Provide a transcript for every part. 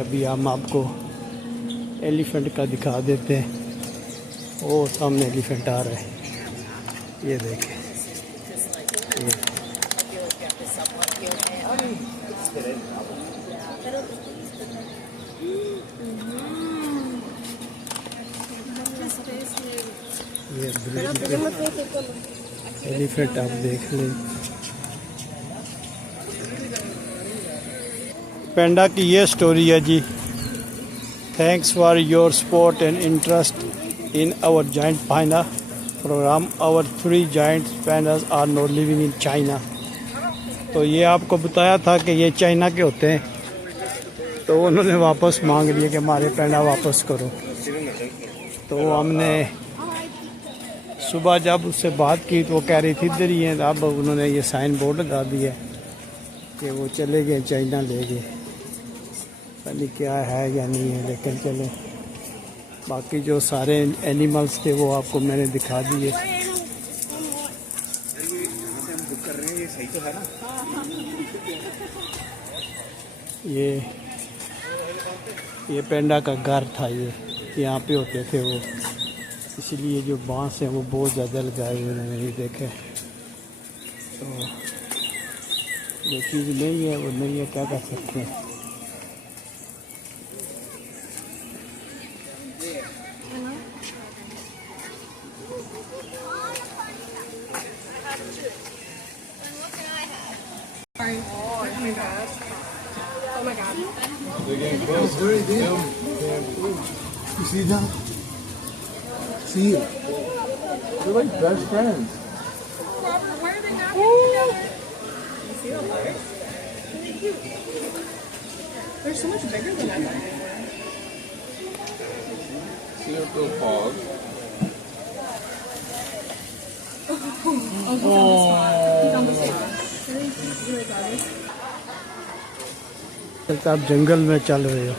अभी हम आपको एलिफेंट का दिखा देते हैं। वो सामने एलिफेंट आ रहा है, ये देखें। ये एलिफेंट आप देख लें। पेंडा की ये स्टोरी है जी। Thanks for your support and interest in our giant panda programme. Our 3 giant pandas are not living in China. तो ये आपको बताया था कि ये चाइना के होते हैं, तो उन्होंने वापस मांग लिया कि हमारे पैंडा वापस करो। तो हमने सुबह जब उससे बात की तो वो कह रही थी इधर ही है। अब उन्होंने ये साइन बोर्ड लगा दिया कि वो चले गए, चाइना ले गए। पता नहीं क्या है या नहीं है, लेकिन चलो बाकी जो सारे एनिमल्स थे वो आपको मैंने दिखा दिए। ये पेंडा का घर था, ये यहाँ पे होते थे वो, इसलिए जो बांस हैं वो बहुत ज़्यादा लगाए हुए उन्होंने। ये देखे तो जो चीज़ नहीं है वो नहीं है, क्या कर सकते हैं। Oh my god. They're getting close. Very deep. You see that? See it? They're like best friends. Where are they not together? You see the legs? Really cute. They're so much bigger than I thought they were. See if they'll pause. He's on the spot. Really cute. Really gorgeous. आप जंगल में चल रहे हो।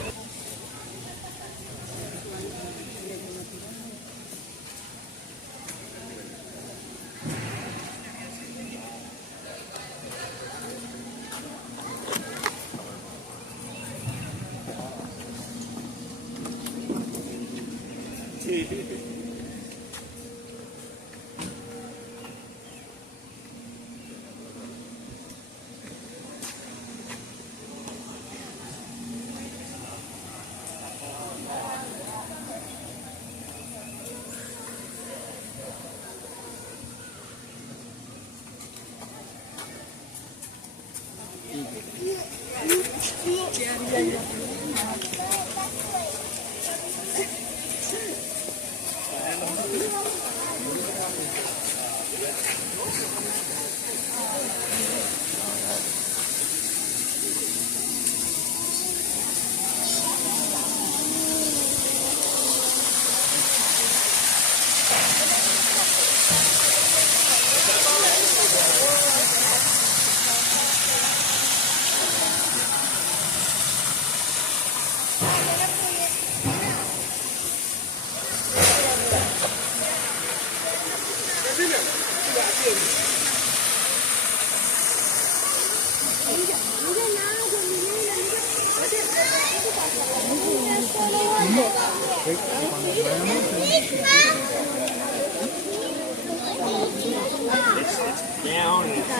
Down and it's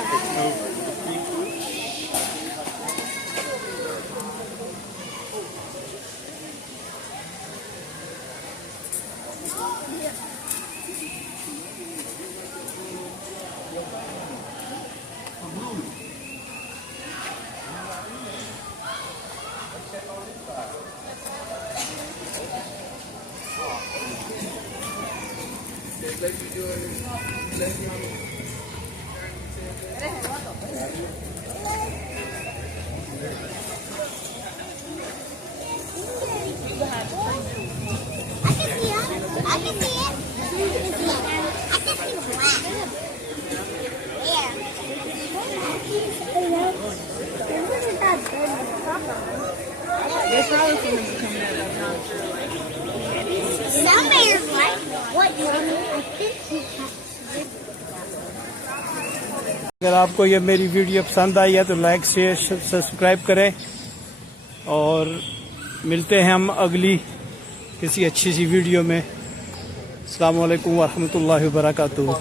over. There's probably somebody coming out of not sure, like, Somebody's like, what you want? I think he has. अगर आपको ये मेरी video पसंद आई है तो लाइक शेयर सब्सक्राइब करें और मिलते हैं हम अगली किसी अच्छी सी वीडियो में। अस्सलाम वालेकुम वरहमतुल्लाहि वबरकातुहू।